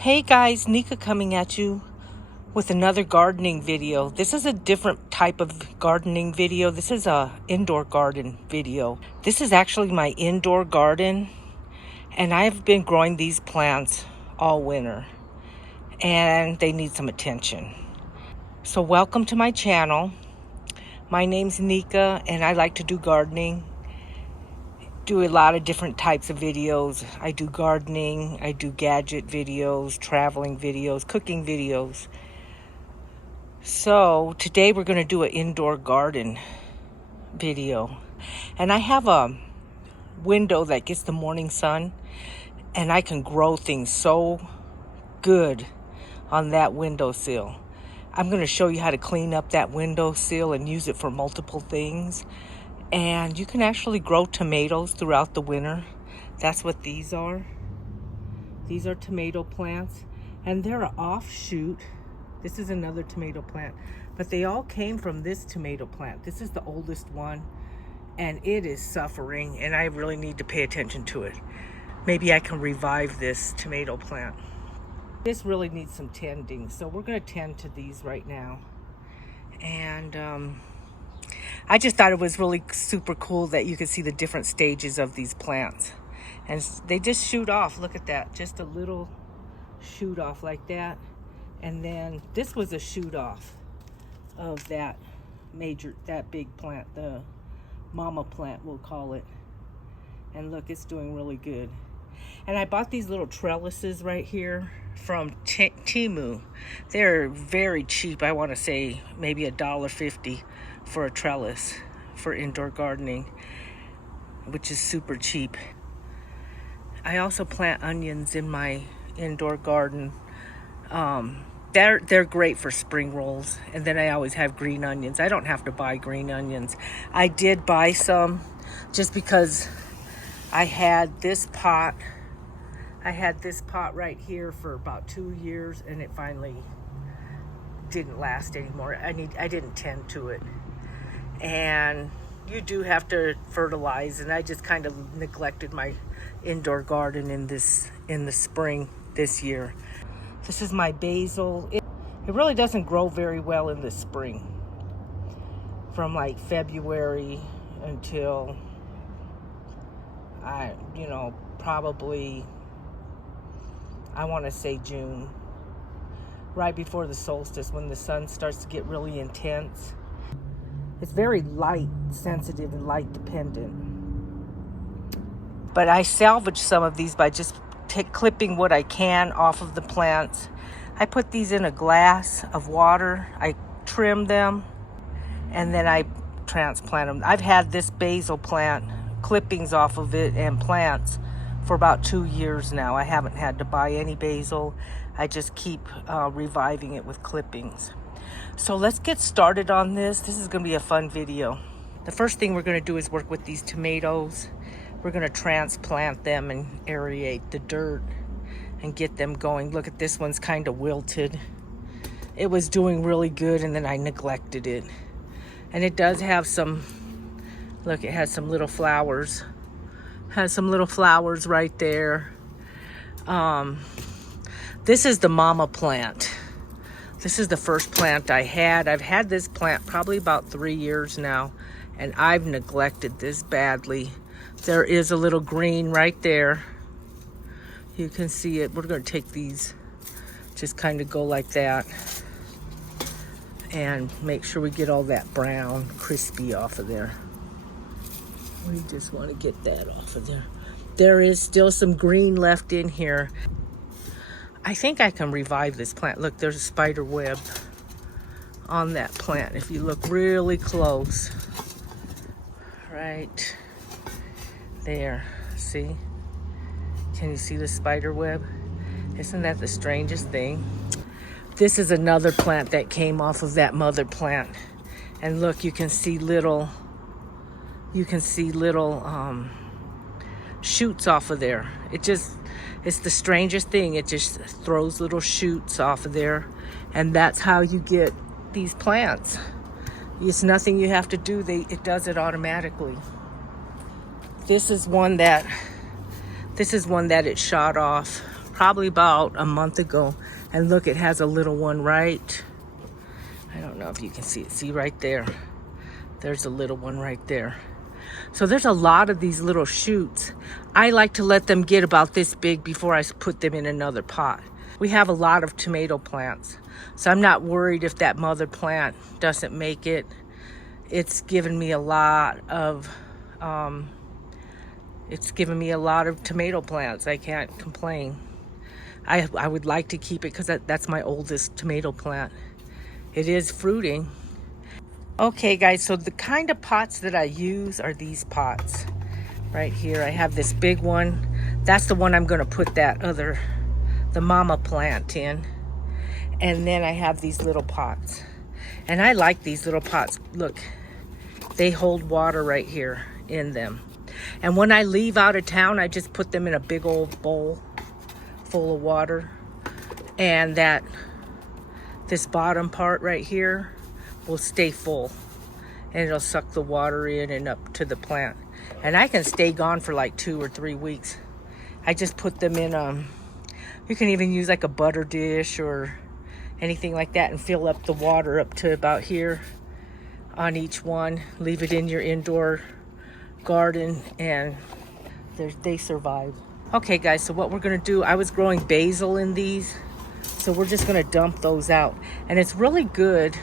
Hey guys, Nika coming at you with another gardening video. This is a different type of gardening video. This is a indoor garden video. This is actually my indoor garden, and I've been growing these plants all winter and they need some attention. So welcome to my channel. My name's Nika and I like to do gardening. Do a lot of different types of videos. I do gardening, I do gadget videos, traveling videos, cooking videos. So today we're going to do an indoor garden video. And I have a window that gets the morning sun, and I can grow things so good on that windowsill. I'm going to show you how to clean up that windowsill and use it for multiple things. And you can actually grow tomatoes throughout the winter. That's what these are. These are tomato plants, and they're an offshoot. This is another tomato plant, but they all came from this tomato plant. This is the oldest one, and it is suffering, and I really need to pay attention to it. Maybe I can revive this tomato plant. This really needs some tending, so we're going to tend to these right now. And I just thought it was really super cool that you could see the different stages of these plants. And they just shoot off. Look at that. Just a little shoot off like that. And then this was a shoot off of that big plant, the mama plant, we'll call it. And look, it's doing really good. And I bought these little trellises right here from Temu. They're very cheap. I want to say maybe $1.50 for a trellis for indoor gardening, which is super cheap. I also plant onions in my indoor garden. They're great for spring rolls, and then I always have green onions. I don't have to buy green onions. I did buy some just because I had this pot. I had this pot right here for about 2 years, and it finally didn't last anymore. I didn't tend to it. And you do have to fertilize, and I just kind of neglected my indoor garden in the spring this year. This is my basil. It really doesn't grow very well in the spring, from like February until probably I want to say June, right before the solstice, when the sun starts to get really intense. It's very light sensitive and light dependent. But I salvage some of these by just clipping what I can off of the plants. I put these in a glass of water. I trim them, and then I transplant them. I've had this basil plant, clippings off of it and plants, for about 2 years now. I haven't had to buy any basil. I just keep reviving it with clippings. So let's get started on this. This is going to be a fun video. The first thing we're going to do is work with these tomatoes. We're going to transplant them and aerate the dirt and get them going. Look at this one's kind of wilted. It was doing really good, and then I neglected it. And it does have some, look, it has some little flowers. Has some little flowers right there. This is the mama plant. This is the first plant I had. I've had this plant probably about 3 years now, and I've neglected this badly. There is a little green right there. You can see it. We're going to take these, just kind of go like that, and make sure we get all that brown, crispy off of there. We just want to get that off of there. There is still some green left in here. I think I can revive this plant. Look, there's a spider web on that plant if you look really close. Right there. See? Can you see the spider web? Isn't that the strangest thing? This is another plant that came off of that mother plant. And look, you can see little shoots off of there. It's the strangest thing. It just throws little shoots off of there, and that's how you get these plants. It's nothing you have to do. It does it automatically. This is one that it shot off probably about a month ago. And look, it has a little one right. I don't know if you can see it. See right there. There's a little one right there. So there's a lot of these little shoots. I like to let them get about this big before I put them in another pot. We have a lot of tomato plants, so I'm not worried if that mother plant doesn't make it. It's given me a lot of tomato plants. I can't complain. I would like to keep it because that's my oldest tomato plant. It is fruiting. Okay guys, so the kind of pots that I use are these pots right here. I have this big one. That's the one I'm going to put the mama plant in. And then I have these little pots. And I like these little pots. Look, they hold water right here in them. And when I leave out of town, I just put them in a big old bowl full of water. And this bottom part right here will stay full, and it'll suck the water in and up to the plant. And I can stay gone for like 2 or 3 weeks. I just put them in you can even use like a butter dish or anything like that and fill up the water up to about here on each one. Leave it in your indoor garden and they survive. Okay guys, so what we're gonna do, I was growing basil in these, so we're just gonna dump those out. And it's really good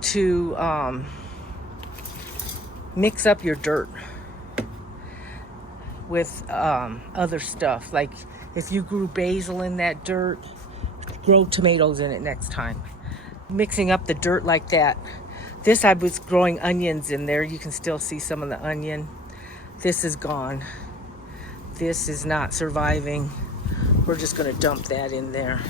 to mix up your dirt with other stuff. Like if you grew basil in that dirt, grow tomatoes in it next time. Mixing up the dirt like that. This, I was growing onions in there. You can still see some of the onion. This is gone. This is not surviving. We're just gonna dump that in there.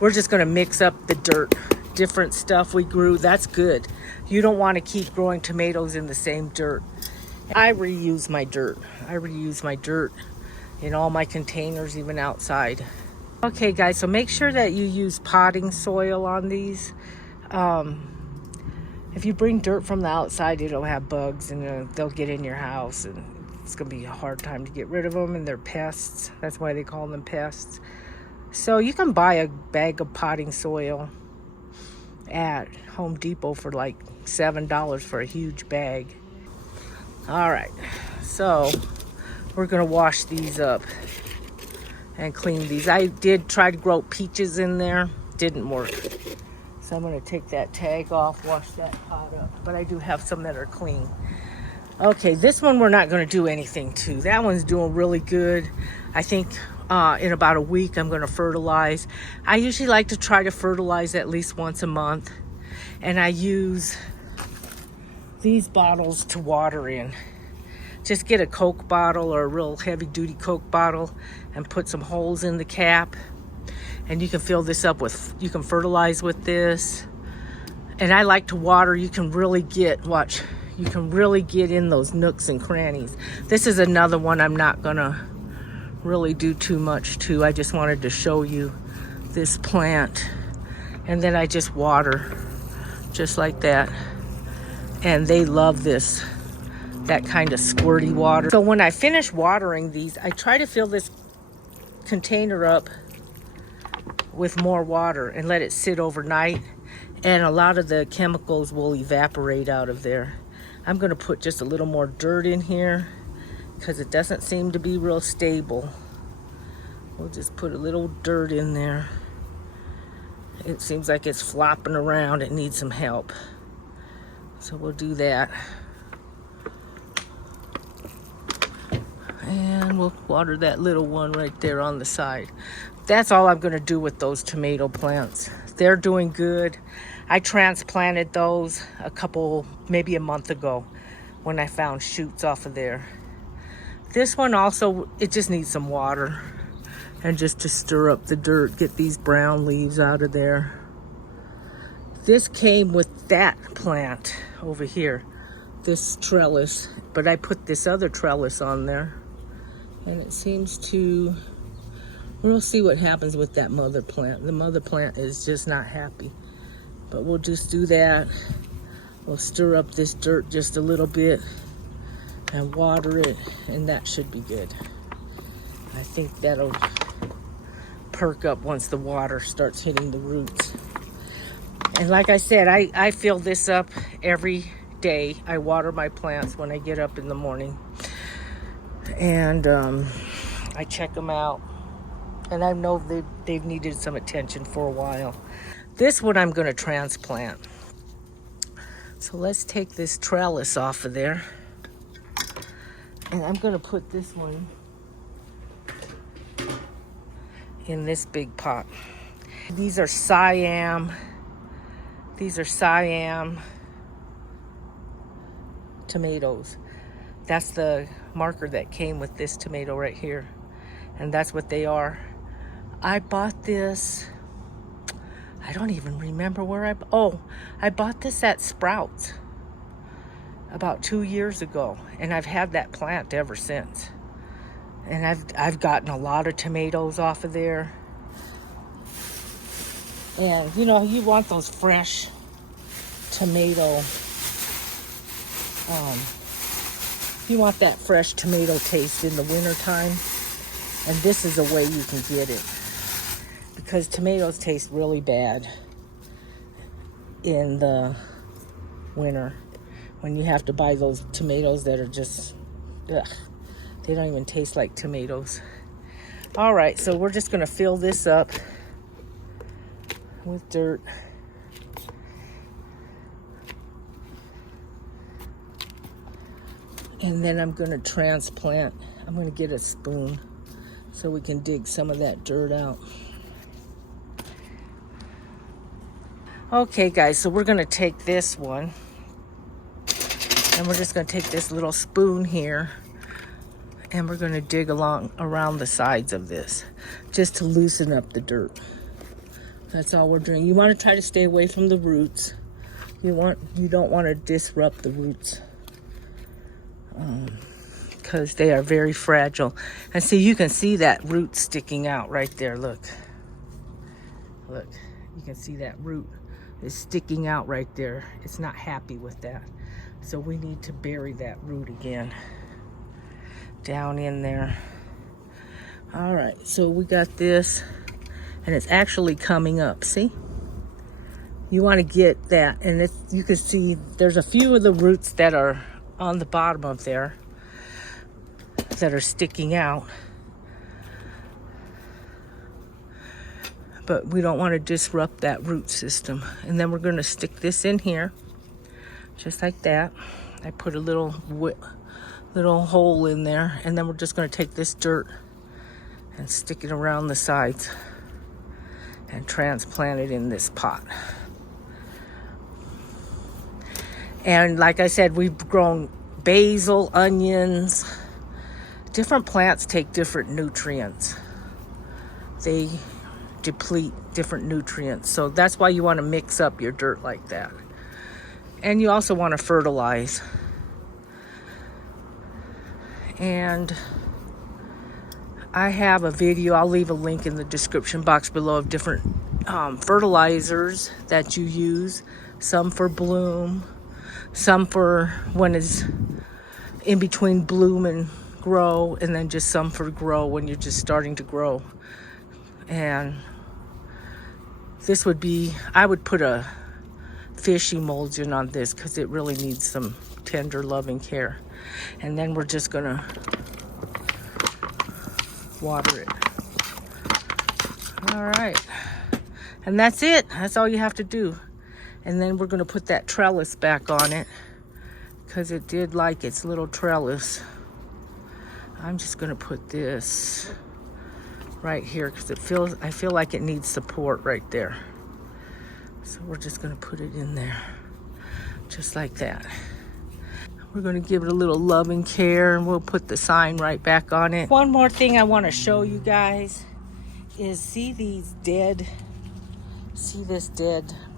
We're just gonna mix up the dirt. Different stuff we grew, that's good. You don't want to keep growing tomatoes in the same dirt. I reuse my dirt. I reuse my dirt in all my containers, even outside. Okay guys, so make sure that you use potting soil on these. If you bring dirt from the outside, it'll have bugs and they'll get in your house, and it's gonna be a hard time to get rid of them, and they're pests. That's why they call them pests. So you can buy a bag of potting soil at Home Depot for like $7 for a huge bag. All right, so we're gonna wash these up and clean these. I did try to grow peaches in there, didn't work. So I'm gonna take that tag off, wash that pot up, but I do have some that are clean. Okay, this one we're not gonna do anything to. That one's doing really good. I think in about a week I'm gonna fertilize. I usually like to try to fertilize at least once a month, and I use these bottles to water in. Just get a Coke bottle or a real heavy duty Coke bottle and put some holes in the cap, and you can fill this up with, you can fertilize with this. And I like to water. You can really get, watch, you can really get in those nooks and crannies. This is another one I'm not gonna really do too much to. I just wanted to show you this plant. And then I just water just like that. And they love this, that kind of squirty water. So when I finish watering these, I try to fill this container up with more water and let it sit overnight. And a lot of the chemicals will evaporate out of there. I'm gonna put just a little more dirt in here because it doesn't seem to be real stable. We'll just put a little dirt in there. It seems like it's flopping around. It needs some help. So we'll do that. And we'll water that little one right there on the side. That's all I'm gonna do with those tomato plants. They're doing good. I transplanted those maybe a month ago when I found shoots off of there. This one also, it just needs some water and just to stir up the dirt, get these brown leaves out of there. This came with that plant over here, this trellis, but I put this other trellis on there and it seems to, we'll see what happens with that mother plant. The mother plant is just not happy, but we'll just do that. We'll stir up this dirt just a little bit and water it, and that should be good. I think that'll perk up once the water starts hitting the roots. And like I said, I fill this up every day. I water my plants when I get up in the morning. And I check them out. And I know they've needed some attention for a while. This one I'm going to transplant. So let's take this trellis off of there. And I'm going to put this one in this big pot. These are Siam. These are Siam tomatoes. That's the marker that came with this tomato right here. And that's what they are. I bought this, I don't even remember where I bought this at Sprouts about 2 years ago, and I've had that plant ever since. And I've gotten a lot of tomatoes off of there. And you know, you want those fresh tomato, you want that fresh tomato taste in the wintertime. And this is a way you can get it. Because tomatoes taste really bad in the winter when you have to buy those tomatoes that are just, ugh, they don't even taste like tomatoes. All right, so we're just gonna fill this up with dirt. And then I'm gonna transplant. I'm gonna get a spoon so we can dig some of that dirt out. Okay guys, so we're gonna take this one and we're just gonna take this little spoon here and we're gonna dig around the sides of this just to loosen up the dirt. That's all we're doing. You wanna try to stay away from the roots. You don't wanna disrupt the roots because they are very fragile. And see, you can see that root sticking out right there, look. Look, you can see that root is sticking out right there. It's not happy with that. So we need to bury that root again down in there. All right, so we got this and it's actually coming up, see? You want to get that, and you can see there's a few of the roots that are on the bottom of there that are sticking out. But we don't want to disrupt that root system. And then we're going to stick this in here, just like that. I put a little hole in there, and then we're just going to take this dirt and stick it around the sides and transplant it in this pot. And like I said, we've grown basil, onions. Different plants take different nutrients. They deplete different nutrients. So that's why you want to mix up your dirt like that. And you also want to fertilize. And I have a video, I'll leave a link in the description box below, of different fertilizers that you use. Some for bloom, some for when it's in between bloom and grow, and then just some for grow when you're just starting to grow. And this would be, I would put a fish emulsion on this because it really needs some tender loving care. And then we're just gonna water it. All right, and that's it. That's all you have to do. And then we're gonna put that trellis back on it because it did like its little trellis. I'm just gonna put this right here because I feel like it needs support right there. So we're just gonna put it in there, just like that. We're gonna give it a little loving care, and we'll put the sign right back on it. One more thing I wanna show you guys is see this dead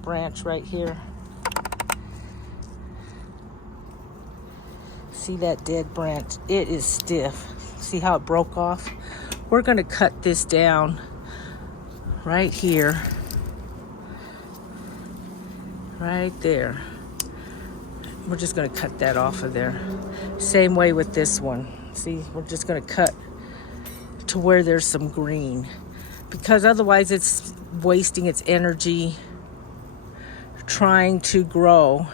branch right here? See that dead branch? It is stiff. See how it broke off? We're gonna cut this down right here, right there. We're just gonna cut that off of there. Same way with this one. See, we're just gonna cut to where there's some green, because otherwise it's wasting its energy trying to grow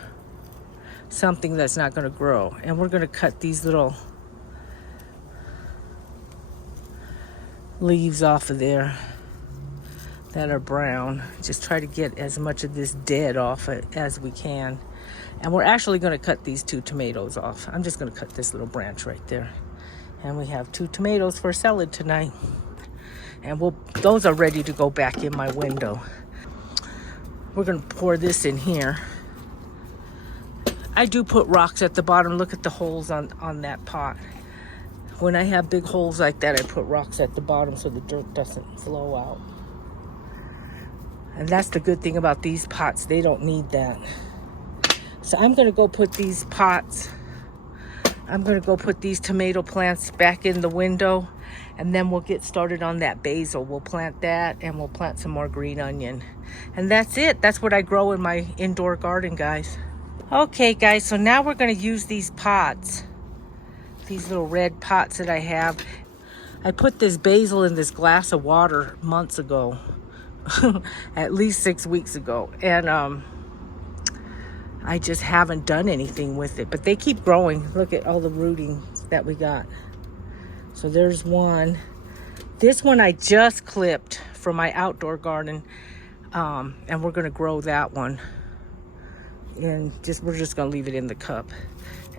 something that's not going to grow. And we're going to cut these little leaves off of there that are brown. Just try to get as much of this dead off it as we can. And we're actually going to cut these 2 tomatoes off. I'm just going to cut this little branch right there. And we have 2 tomatoes for salad tonight. And those are ready to go back in my window. We're going to pour this in here. I do put rocks at the bottom. Look at the holes on that pot. When I have big holes like that, I put rocks at the bottom so the dirt doesn't flow out. And that's the good thing about these pots. They don't need that. So I'm going to go put these pots, I'm going to go put these tomato plants back in the window. And then we'll get started on that basil. We'll plant that and we'll plant some more green onion. And that's it. That's what I grow in my indoor garden, guys. Okay, guys, so now we're going to use these pots. These little red pots that I have. I put this basil in this glass of water months ago. At least 6 weeks ago. And I just haven't done anything with it. But they keep growing. Look at all the rooting that we got. So there's one. This one I just clipped from my outdoor garden. And we're going to grow that one. And we're just going to leave it in the cup.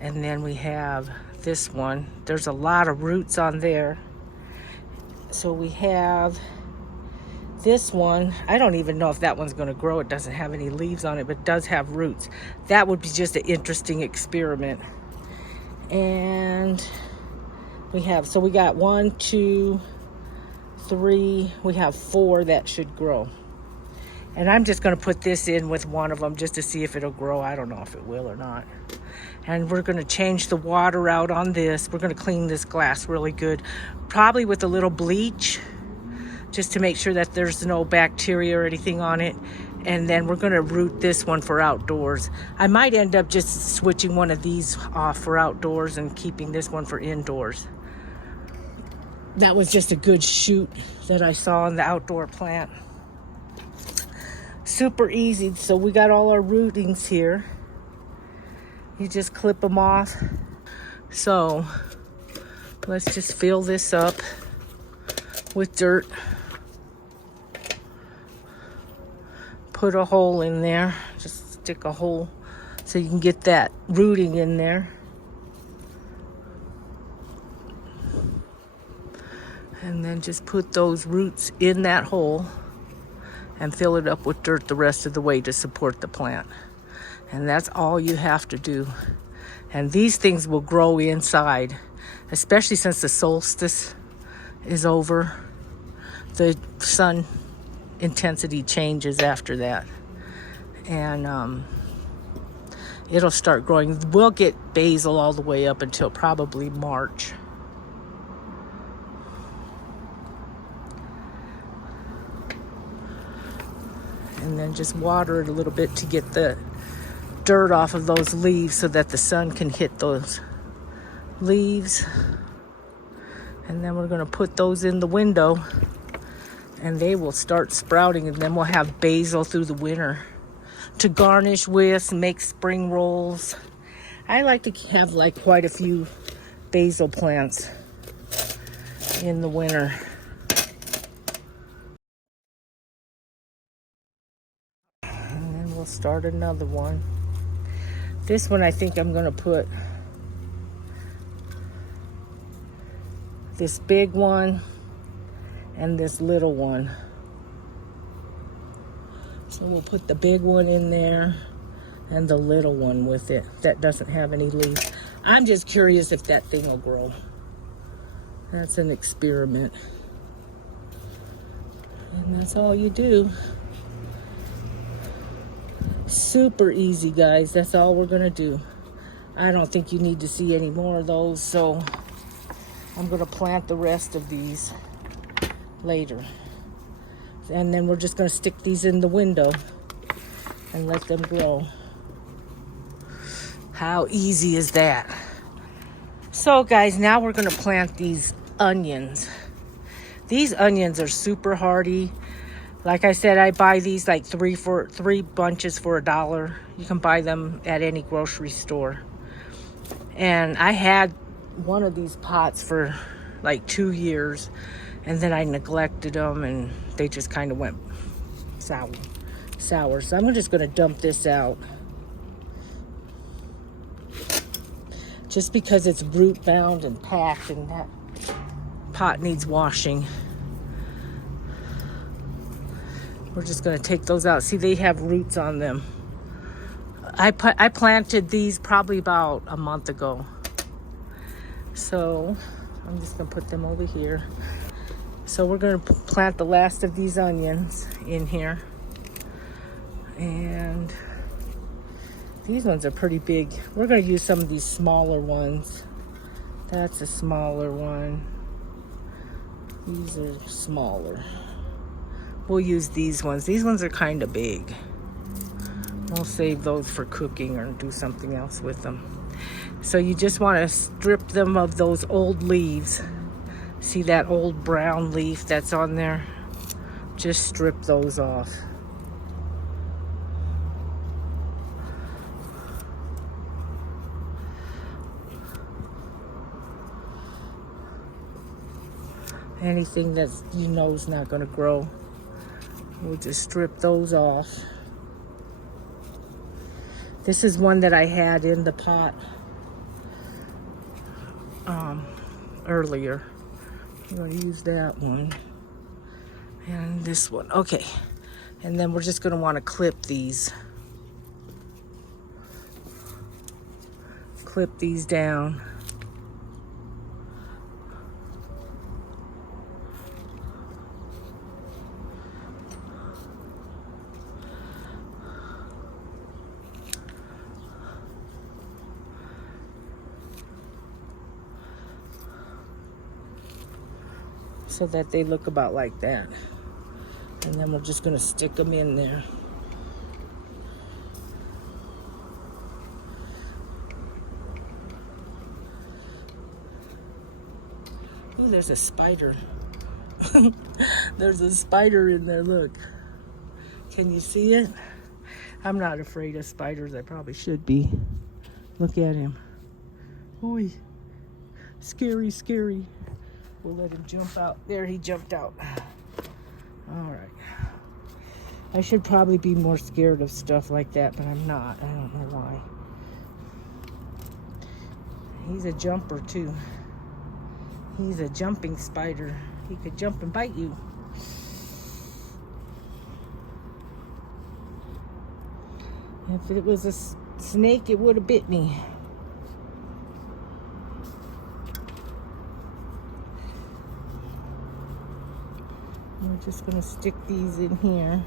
And then we have this one. There's a lot of roots on there. So we have this one. I don't even know if that one's going to grow. It doesn't have any leaves on it, but it does have roots. That would be just an interesting experiment. And we got 1, 2, 3. We have 4 that should grow. And I'm just going to put this in with one of them just to see if it'll grow. I don't know if it will or not. And we're going to change the water out on this. We're going to clean this glass really good. Probably with a little bleach, just to make sure that there's no bacteria or anything on it. And then we're going to root this one for outdoors. I might end up just switching one of these off for outdoors and keeping this one for indoors. That was just a good shoot that I saw in the outdoor plant. Super easy. So we got all our rootings here. You just clip them off. So let's just fill this up with dirt. Put a hole in there. Just stick a hole so you can get that rooting in there. And then just put those roots in that hole and fill it up with dirt the rest of the way to support the plant. And that's all you have to do. And these things will grow inside, especially since the solstice is over. The sun intensity changes after that. And it'll start growing. We'll get basil all the way up until probably March. And then just water it a little bit to get the dirt off of those leaves so that the sun can hit those leaves. And then we're going to put those in the window and they will start sprouting, and then we'll have basil through the winter to garnish with, make spring rolls. I like to have like quite a few basil plants in the winter. Start another one. This one I think I'm going to put this big one and this little one. So we'll put the big one in there and the little one with it that doesn't have any leaves. I'm just curious if that thing will grow. That's an experiment. And that's all you do. Super easy, guys. That's all we're gonna do. I don't think you need to see any more of those, so I'm gonna plant the rest of these later. And then we're just gonna stick these in the window and let them grow. How easy is that? So guys, now we're gonna plant these onions. These onions are super hardy. Like I said, I buy these like three bunches for $1. You can buy them at any grocery store. And I had one of these pots for like 2 years, and then I neglected them and they just kind of went sour. So I'm just gonna dump this out. Just because it's root bound and packed, and that pot needs washing. We're just gonna take those out. See, they have roots on them. I planted these probably about a month ago. So I'm just gonna put them over here. So we're gonna plant the last of these onions in here. And these ones are pretty big. We're gonna use some of these smaller ones. That's a smaller one. These are smaller. We'll use these ones. These ones are kind of big. We'll save those for cooking or do something else with them. So you just want to strip them of those old leaves. See that old brown leaf that's on there? Just strip those off. Anything that you know is not going to grow, we'll just strip those off. This is one that I had in the pot earlier. I'm going to use that one and this one. Okay, and then we're just going to want to clip these down. So that they look about like that. And then we're just gonna stick them in there. Oh, there's a spider. There's a spider in there, look. Can you see it? I'm not afraid of spiders, I probably should be. Look at him. Ooh, scary, scary. We'll let him jump out. There, he jumped out. All right. I should probably be more scared of stuff like that, but I'm not. I don't know why. He's a jumper, too. He's a jumping spider. He could jump and bite you. If it was a snake, it would have bit me. We're just going to stick these in here.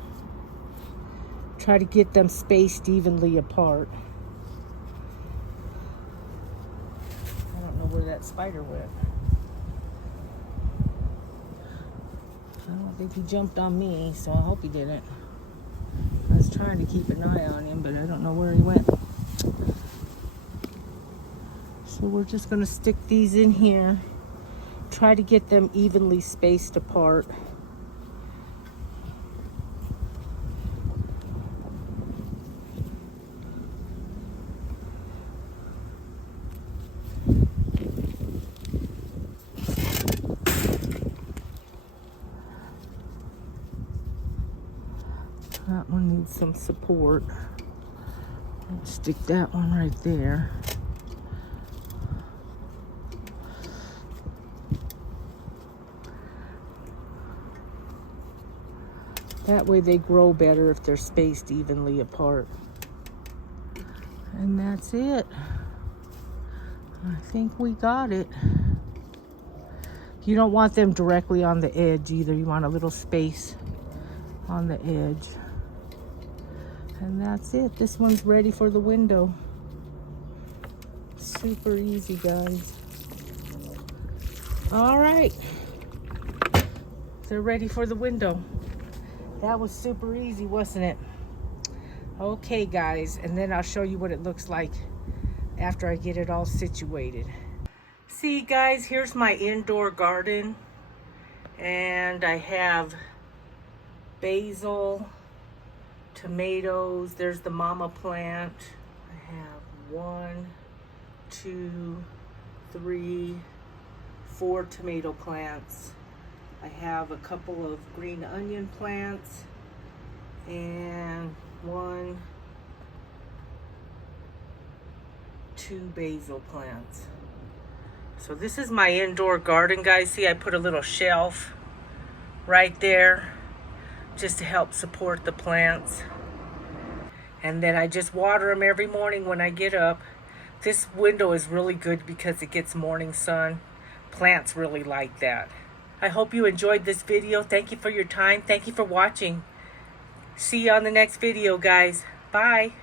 Try to get them spaced evenly apart. I don't know where that spider went. I don't think he jumped on me, so I hope he didn't. I was trying to keep an eye on him, but I don't know where he went. So we're just going to stick these in here. Try to get them evenly spaced apart. That one needs some support. Let's stick that one right there. That way they grow better if they're spaced evenly apart. And that's it. I think we got it. You don't want them directly on the edge either. You want a little space on the edge. And that's it. This one's ready for the window. Super easy, guys. All right. They're ready for the window. That was super easy, wasn't it? Okay, guys. And then I'll show you what it looks like after I get it all situated. See, guys, here's my indoor garden. And I have basil, tomatoes. There's the mama plant. I have 1, 2, 3, 4 tomato plants. I have a couple of green onion plants and 1, 2 basil plants. So this is my indoor garden, guys. See, I put a little shelf right there just to help support the plants. And then I just water them every morning when I get up. This window is really good because it gets morning sun. Plants really like that. I hope you enjoyed this video. Thank you for your time. Thank you for watching. See you on the next video, guys. Bye.